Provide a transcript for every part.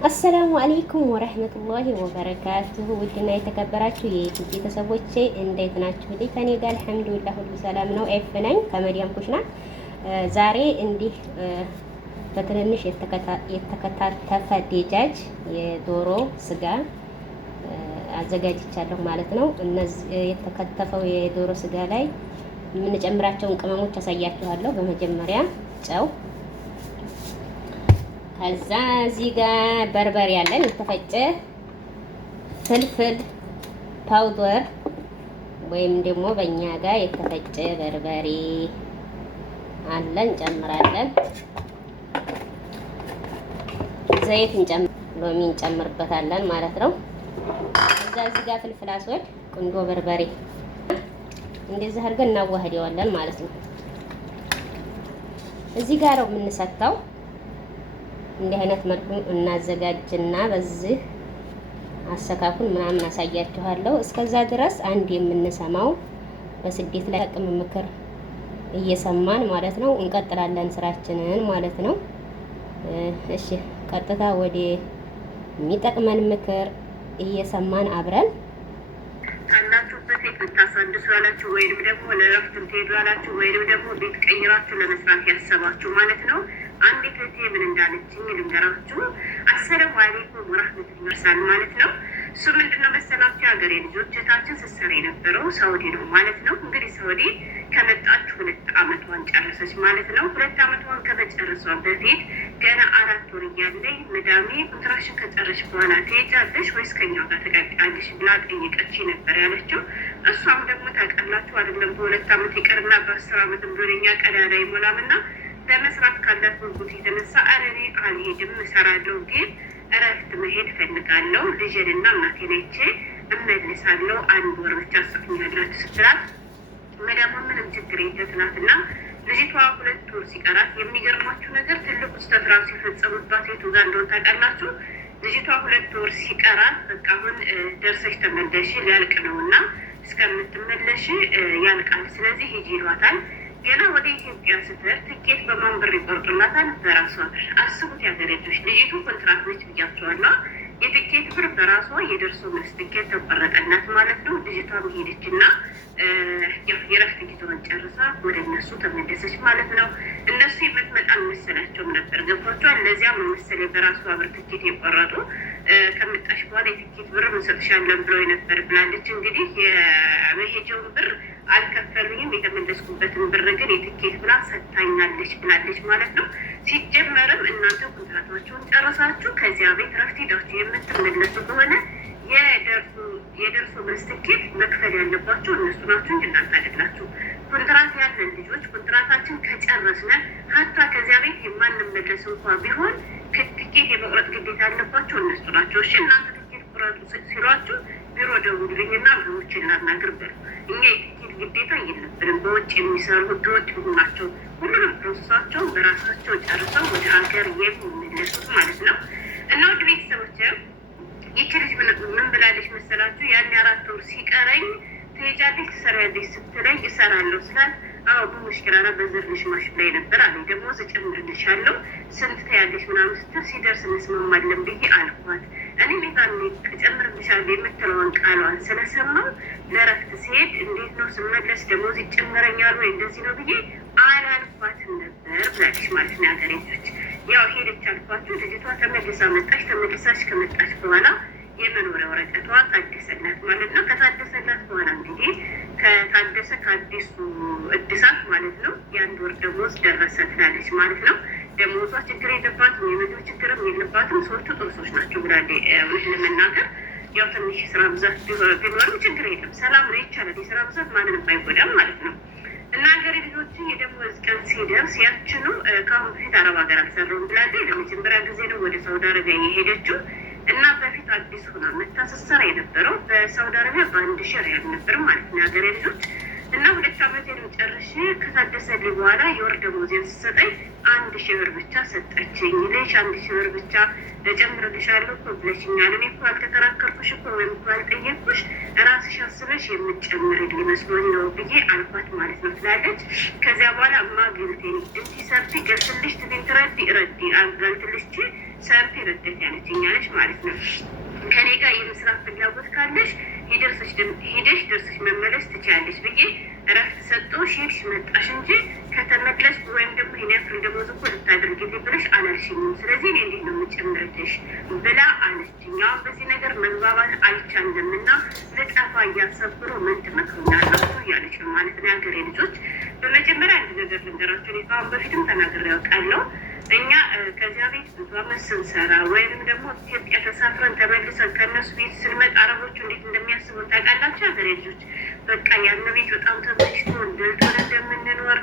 አሰላሙ አለይኩም ወረህመቱላሂ ወበረካቱሁ። ውድና የተከበራችሁ የዩቲዩብ ቤተሰቦቼ እንዴት ናችሁ? ከኔ ጋር አልሐምዱሊላህ ሁሉ ሰላም ነው። ኤፍ ነኝ ከመዲያም ኩሽና። ዛሬ እንዲህ በትንንሽ የተከታተፈ ደጃጅ የዶሮ ስጋ አዘጋጅቻለሁ ማለት ነው። እነዚህ የተከተፈው የዶሮ ስጋ ላይ የምንጨምራቸውን ቅመሞች አሳያችኋለሁ። በመጀመሪያ ጨው፣ ከዛ እዚህ ጋር በርበሬ ያለን የተፈጨ ፍልፍል ፓውደር ወይም ደግሞ በእኛ ጋር የተፈጨ በርበሬ አለን እንጨምራለን። ዘይት ሎሚ እንጨምርበታለን ማለት ነው። ከዛ እዚህ ጋር ፍልፍል አስወድ፣ ቁንዶ በርበሬ እንደዚህ አድርገን እናዋህደዋለን ማለት ነው። እዚህ ጋር ነው የምንሰካው። እንዲህ አይነት መልኩ እናዘጋጅና በዚህ አሰካኩን ምናምን አሳያችኋለሁ። እስከዛ ድረስ አንድ የምንሰማው በስደት ላይ ጥቅም ምክር እየሰማን ማለት ነው እንቀጥላለን ስራችንን ማለት ነው። እሺ ቀጥታ ወደ የሚጠቅመን ምክር እየሰማን አብረን ካላችሁበት ልታሳድሱ ያላችሁ ወይንም ደግሞ ለረፍት ትሄዱ ያላችሁ ወይንም ደግሞ ቤት ቀይራችሁ ለመስራት ያሰባችሁ ማለት ነው። አንዲት እህቴ ምን እንዳለችኝ ልንገራችሁ። አሰላሙ አለይኩም ወራህመቱላሂ ወበረካቱሁ ማለት ነው። እሱ ምንድነው መሰላችሁ የሀገሬ ልጆች እህታችን ስትሰራ የነበረው ሳውዲ ነው ማለት ነው። እንግዲህ ሳውዲ ከመጣች 2 ዓመቷን ጨረሰች ማለት ነው። 2 ዓመቷን ከመጨረሷ በፊት ገና 4 ወር እያለኝ መዳሜ ኮንትራክሽን ከጨረሽ በኋላ ትሄጃለሽ ወይስ ከኛ ጋር ትቀጥያለሽ ብላ ጠየቀች ነበር ያለችው። እሷም ደግሞ ታውቃላችሁ አይደለም በ2 ዓመት ይቀርና በ10 ዓመት ቢሆን እኛ ቀዳዳ ይሞላምና ለመስራት ካላት ጉጉት የተነሳ እኔ አልሄድም እሰራለሁ፣ ግን እረፍት መሄድ ፈልጋለሁ፣ ልጄንና እናቴን አይቼ እመልሳለሁ፣ 1 ወር ብቻ አስፈኛላችሁ ስትላት መዳሟ ምንም ችግር የለትናትና ልጅቷ 2 ወር ሲቀራት የሚገርማችሁ ነገር ትልቁ ስህተት ራሱ የፈጸሙባት የቱ ጋር እንደሆነ ታውቃላችሁ? ልጅቷ 2 ወር ሲቀራት በቃ አሁን ደርሰሽ ተመለሽ ሊያልቅ ነው እና እስከምትመለሽ ያልቃል፣ ስለዚህ ሂጂ ይሏታል። ገና ወደ ኢትዮጵያ ስትሄድ ትኬት በማን ብር ይቆርጡላታል? በራሷ ብር። አስቡት ያገሬቶች፣ ልጅቱ ኮንትራት ነች ብያቸዋለሁ። የትኬት ብር በራሷ የደርሶ መልስ ትኬት ተቆረጠላት ማለት ነው። ልጅቷ ሄደች እና የረፍት ጊዜዋን ጨርሳ ወደ እነሱ ተመለሰች ማለት ነው። እነሱ የምትመጣ መሰላቸውም ነበር፣ ገብቷቸዋል። ለዚያም መሰለኝ በራሷ ብር ትኬት የቆረጡ። ከመጣሽ በኋላ የትኬት ብር እንሰጥሻለን ብለው ነበር ብላለች። እንግዲህ የመሄጃውን ብር አልከፈሉኝም፣ የተመለስኩበትን ብር ግን የትኬት ብላ ሰጥታኛለች ብላለች ማለት ነው። ሲጀመርም እናንተ ኮንትራታችሁን ጨረሳችሁ ከዚያ ቤት ረፍት ሄዳችሁ የምትመለሱ ከሆነ የደርሶ መልስ ትኬት መክፈል ያለባቸው እነሱ ናችሁ እንጂ እናንተ አይደላችሁ። ኮንትራት ያለን ልጆች ኮንትራታችን ከጨረስነ ሀታ ከዚያ ቤት የማንመለስ እንኳ ቢሆን ትኬት የመቁረጥ ግዴታ ያለባቸው እነሱ ናቸው። እሺ እናንተ ትኬት ቁረጡ ሲሏችሁ ቢሮ ደውሉልኝና ብዙዎችን ላናግር በሉ። እኛ የትኬት ግዴታ የለብንም። በውጭ የሚሰሩ ህገወጥ ናቸው። ሁሉንም ፕሮሰሳቸው በራሳቸው ጨርሰው ወደ ሀገር የሚመለሱት ማለት ነው። እና ውድ ቤተሰቦች ይቺ ልጅ ምን ብላለች መሰላችሁ? ያን 4 ወር ሲቀረኝ ትሄጃለሽ ትሰሪያለሽ ስትለኝ እሰራለሁ ስላት አዎ በሙሽኪላና በዘርልሽ ማሽ ላይ ነበር አለኝ። ደግሞ እጨምርልሻለሁ ስንት ትያለሽ ምናምን ስትል ሲደርስ እንስማማለን ብዬ አልኳት። እኔ ሜታን እጨምርልሻለሁ የምትለውን ቃሏን ስለሰማው ለረፍት ሲሄድ እንዴት ነው ስመለስ ደሞዝ ይጨምረኛል ወይ እንደዚህ ነው ብዬ አላልኳትም ነበር ብላለች ማለት ነው። ሀገሬ ልጆች ያው ሄደች አልኳችሁ። ልጅቷ ተመልሳ መጣች። ተመልሳች ከመጣች በኋላ የመኖሪያ ወረቀቷ ታደሰላት ማለት ነው። ከታደሰላት በኋላ እንግዲህ ከታደሰ ከአዲሱ እድሳት ማለት ነው የ1 ወር ደሞዝ ደረሰ ትላለች ማለት ነው። ደሞዟ ችግር የለባትም፣ የምግብ ችግርም የለባትም። ሰዎቹ ጥሩ ሰዎች ናቸው ብላለች። እውነት ለመናገር ያው ትንሽ የስራ ብዛት ቢኖርም ችግር የለም፣ ሰላም ነው፣ ይቻላል። የስራ ብዛት ማንንም አይጎዳም ማለት ነው። እና ሀገሬ ልጆችን የደሞዝ ቀን ሲደርስ ያችኑ ከአሁን በፊት አረብ ሀገር አልሰራሁም ብላለች። ለመጀመሪያ ጊዜ ነው ወደ ሳውዲ አረቢያ የሄደችው እና በፊት አዲስ ሆና መታሰሰራ የነበረው በሳውዲ አረቢያ በ1000 ሪያል ነበር ማለት ነው ሀገሬ ልጆች። እና 2 ዓመቴን ጨርሼ ከታደሰልኝ በኋላ የወር ደሞዜን ስትሰጠኝ 1000 ብር ብቻ ሰጠችኝ። ልጅ 1000 ብር ብቻ እጨምርልሻለሁ እኮ ብለሽኛል። እኔ እኮ አልተከራከርኩሽ እኮ ወይም እኮ አልጠየቅኩሽ፣ ራስሽ አስበሽ የምትጨምርልኝ መስሎኝ ነው ብዬ አልኳት ማለት ነው ትላለች። ከዚያ በኋላ እማ ግልቴ እንዲ ሰርቲ ገልትልሽ ትንትረዲ ረዲ አልጋልትልሽ ሰርቲ ረዳት ያለችኝ አለች ማለት ነው። ከኔ ጋር የመስራት ፍላጎት ካለሽ ሄደሽ ደርሰሽ መመለስ ትችያለሽ ብዬ እረፍት ሰጠሁሽ፣ ሄድሽ መጣሽ እንጂ ከተመለሽ ወይም ደግሞ ይሄን ያክል ደሞዝ እኮ ልታደርጊልኝ ብለሽ አላልሽኝም። ስለዚህ እኔ እንዴት ነው የምጨምርልሽ ብላ አለችኝ። አሁን በዚህ ነገር መግባባት አልቻልንም እና ልጠፋ እያሰብኩ ነው፣ ምን ትመክሩኛላችሁ እያለች ነው ማለት ነው። የሀገሬ ልጆች በመጀመሪያ አንድ ነገር ልንገራችሁ። እኔ ከአሁን በፊትም ተናግሬ ያውቃለሁ። እኛ ከዚያ ቤት ብዙ አመት ስንሰራ ወይንም ደግሞ ኢትዮጵያ ተሳፍረን ተመልሰን ከእነሱ ቤት ስንመጣ አረቦቹ እንዴት እንደሚያስቡ ታውቃላችሁ? ሀገሬ ልጆች በቃ ያን ቤት በጣም ተመችቶ እንደልቶን እንደምንኖር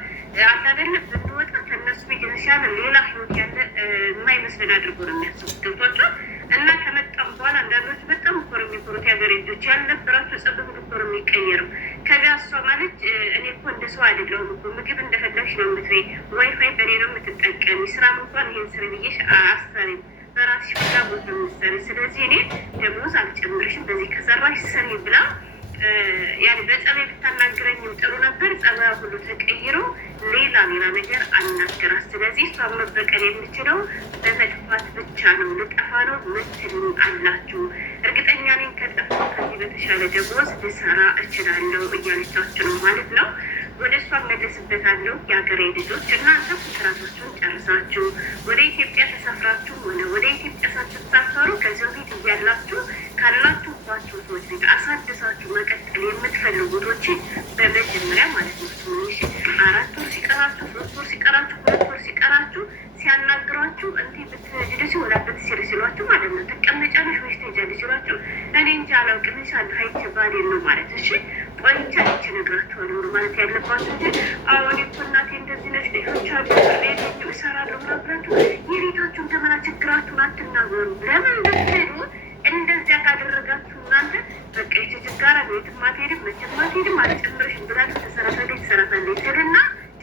አታደለ ብንወጣ ከእነሱ ቤት የተሻለ ሌላ ህይወት ያለ የማይመስለን አድርጎ ነው የሚያስቡት። ገብቷቸዋል። እና ከመጣም በኋላ አንዳንዶች በጣም እኮ ነው የሚኮሩት። የሀገሬ ልጆች ያልነበራቸው ጸብም እኮ ነው የሚቀየረው። ከዚያ እሷ ማለት እኔ እኮ እንደ ሰው አይደለሁም እኮ ምግብ እንደፈለግሽ ነው የምትበይ፣ ዋይፋይ በእኔ ነው የምትጠቀሚ፣ ስራም እንኳን ይሄን ስር ብዬሽ አሰሪም በራስሽ ፍላጎት ነው የምትሰሪ። ስለዚህ እኔ ደሞዝ አልጨምርሽም፣ በዚህ ከሰራሽ ስሪ ብላ ያን በጸባይ ብታናግረኝም ጥሩ ነበር። ጸባያ ሁሉ ተቀይሮ ሌላ ነገር አናገራት። ስለዚህ እሷን መበቀል የምችለው በመጥፋት ብቻ ነው። ልጠፋ ነው ምትሉ አላችሁ፣ እርግጠኛ ነኝ ከጠፋ ከዚህ በተሻለ ደሞዝ ልሰራ እችላለሁ እያለቻችሁ ነው ማለት ነው። ወደ እሷ መለስበታለሁ። የሀገሬ ልጆች እናንተ ኮንትራታችሁን ጨርሳችሁ ወደ ኢትዮጵያ ተሳፍራችሁ ሆነ ወደ ኢትዮጵያ ሳትሳፈሩ ከዚህ ቤት እያላችሁ ካላችሁባቸው ሰዎች ቤት አሳድሳችሁ መቀጠል የምትፈልጉቶች በመጀመሪያ ማለት ነው ትንሽ 4 ወር ሲቀራችሁ 3 ወር ሲቀራችሁ 2 ወር ሲቀራችሁ ሲያናግሯችሁ እንዲህ ብትሄጂ ወላበት ሲል ሲሏችሁ ማለት ነው ትቀመጫለሽ ወይስ ትሄጃለሽ ሲሏችሁ እኔ እንጂ አላውቅም ይሻል ሀይች ባሌ ነው ማለት እሺ ቆይቻ ይች ነግራችኋለሁ ማለት ያለባችሁ እንጂ አሁን እኮ እናቴ እንደዚህ ነች ልጆች አሉ ቤት እሰራለሁ ብላችሁ የቤታችሁን ገመና ችግራችሁን አትናገሩ። ለምን ብትሄዱ እንደዚያ ካደረጋችሁ እናንተ በቃ ይች ችጋራ ቤትም አትሄድም መቼም አትሄድም አልጨምርሽም ብላችሁ ትሰራታለች ስልና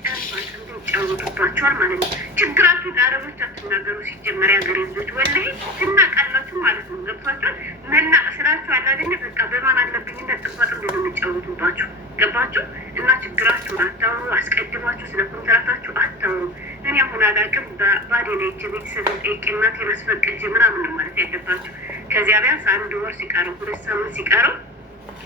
ጨርሷት እንዲጫወቱባቸዋል ማለት ነው። ችግራችሁ ለአረቦች አትናገሩ። ሲጀመር የሀገሬ ልጆች ወላሂ ትናቃላችሁ ማለት ነው። ገብቷችኋል? መናቅ ስራችሁ አላደለ በቃ በማን አለብኝነት ጥፋት እንደ ነው የሚጫወቱባችሁ። ገባችሁ? እና ችግራችሁን አታውሩ። አስቀድማችሁ ስለ ኮንትራታችሁ አታውሩ። እኔ አሁን አላውቅም ባዴ ላይ ቤተሰብ ጠይቄ እናቴን አስፈቅጄ ምናምን ማለት ያለባችሁ። ከዚያ ቢያንስ 1 ወር ሲቀረው 2 ሳምንት ሲቀረው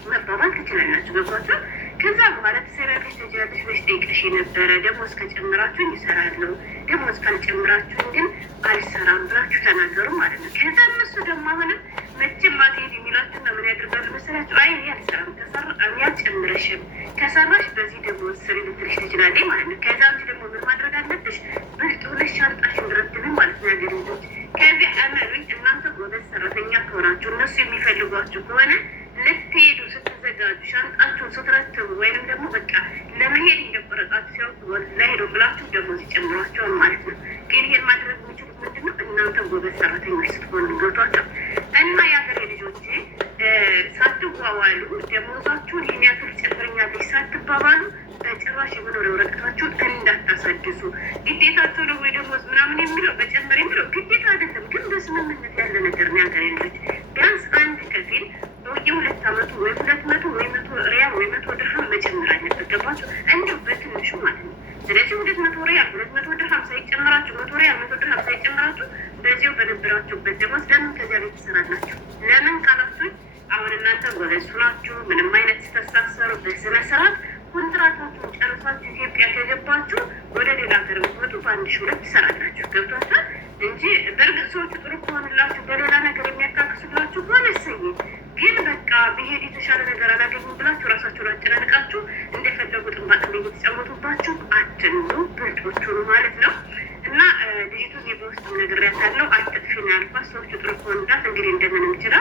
መባባል ትችላላችሁ። ገባችሁ? ከዛ በኋላ ትሰራለች ተጀራለች በሽ ጠይቀሽ የነበረ ደሞዝ ከጨምራችሁኝ ይሰራለሁ፣ ደሞዝ ካልጨምራችሁኝ ግን አልሰራም ብላችሁ ተናገሩ ማለት ነው። ከዛ እነሱ ደግሞ አሁንም መቼም ማትሄድ የሚላችሁ ነው ምን ያደርጋሉ መሰላችሁ? አይ እኔ አልሰራም እኔ አልጨምረሽም፣ ከሰራሽ በዚህ ደሞዝ ስሪ ልትልሽ ትችላለች ማለት ነው። ከዛ አንቺ ደግሞ ምን ማድረግ አለብሽ? ብልጥ ሆነሽ ሻንጣሽን ረትቢ ማለት ነው። ያገር ልጆች ከዚህ አመሉኝ እናንተ ጎበዝ ሰራተኛ ከሆናችሁ እነሱ የሚፈልጓችሁ ከሆነ ልትሄዱ ስትዘጋጁ ሻንጣችሁን ስትረትቡ ወይንም ደግሞ በቃ ለመሄድ እንደቆረጣችሁ ሲያውቁ ላሄዱ ብላችሁ ደሞዝ ይጨምሯቸዋል ማለት ነው። ግን ይሄን ማድረግ የሚችሉት ምንድን ነው? እናንተ ጎበዝ ሰራተኞች ስትሆኑ ገብቷቸው እና የሀገሬ ልጆች ሳትዋዋሉ ደሞዛችሁን ይህን ያክል ጨምረኛለች ሳትባባሉ በጭራሽ የመኖሪያ ወረቀታችሁን እንዳታሳድሱ። ግዴታቸው ነው ወይ ደሞዝ ምናምን የሚለው በጨመር የሚለው ግዴታ አይደለም፣ ግን በስምምነት ያለ ነገር ነው። የሀገሬ ልጆች ቢያንስ አንድ ከፊል በየ2 አመቱ ወይ 200 ወይ 100 ሪያል ወይ 100 ድርሃም መጨመር አለበት። ገባችሁ? እንዲሁ በትንሹ ማለት ነው። ስለዚህ 200 ሪያል 200 ድርሃም ሳይጨምራችሁ 100 ሪያል 100 ድርሃም ሳይጨምራችሁ በዚያው በነበራችሁበት ደሞዝ ለምን ከዚያ ቤት ትሰራላችሁ? ለምን ካላችሁኝ አሁን እናንተ ጎበዝ ናችሁ፣ ምንም አይነት ስተሳሰሩ በስነ ስርዓት ኮንትራታችሁን ጨርሳችሁ ኢትዮጵያ ከገባችሁ ወደ ሌላ ሀገር ብትመጡ በ1002 ትሰራላችሁ። ገብቷችኋል? እንጂ በእርግጥ ሰዎቹ ጥሩ ከሆንላችሁ በሌላ ነገር የሚያካክሱላችሁ ከሆነ እሰይ፣ ግን በቃ ብሄድ የተሻለ ነገር አላገኙም ብላችሁ ራሳችሁን አጨናንቃችሁ እንደፈለጉ ጥንባጥ እየተጫወቱባችሁ አትኑ፣ ብልጦቹ ማለት ነው። እና ልጅቱ በውስጥ ነግሬያታለሁ፣ አትጥፊ ነው ያልኳት። ሰዎቹ ጥሩ ከሆንላት እንግዲህ እንደምንም ችላ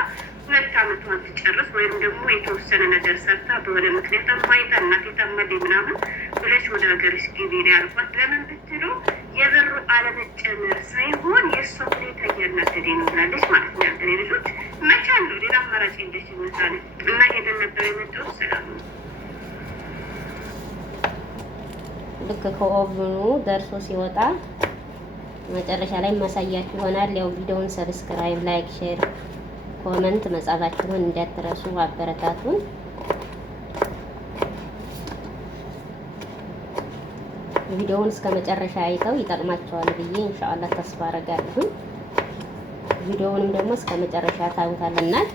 2 አመቷን ትጨርስ ወይም ደግሞ የተወሰነ ነገር ሰርታ በሆነ ምክንያት አማይታ እናቴ ታመልኝ ምናምን ብለሽ ወደ ሀገርሽ ግቢ ነው ያልኳት። ለምን ብትሉ የብሩ አለመጨመር ሳይሆን የእሷ ሁኔታ እያናደደኝ ነው ብላለች ማለት ነው። ያገሬ ልጆች መቻል ነው፣ ሌላ አማራጭ የለሽ ይመስላል። እና ሄደን ነበር የመጣው ሰላም ነው። ልክ ከኦቭኑ ደርሶ ሲወጣ መጨረሻ ላይ ማሳያችሁ ይሆናል። ያው ቪዲዮውን ሰብስክራይብ፣ ላይክ፣ ሼር፣ ኮመንት መጻፋችሁን እንዳትረሱ፣ አበረታቱን። ቪዲዮውን እስከ መጨረሻ አይተው ይጠቅማቸዋል ብዬ ኢንሻአላህ ተስፋ አደርጋለሁ። ቪዲዮውንም ደግሞ እስከ መጨረሻ ታዩታላችሁ።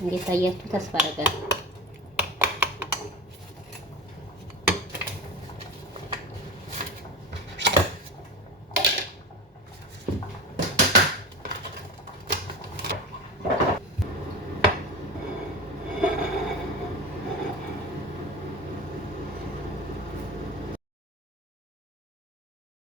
እንዴት አያችሁ? ተስፋ አደርጋለሁ።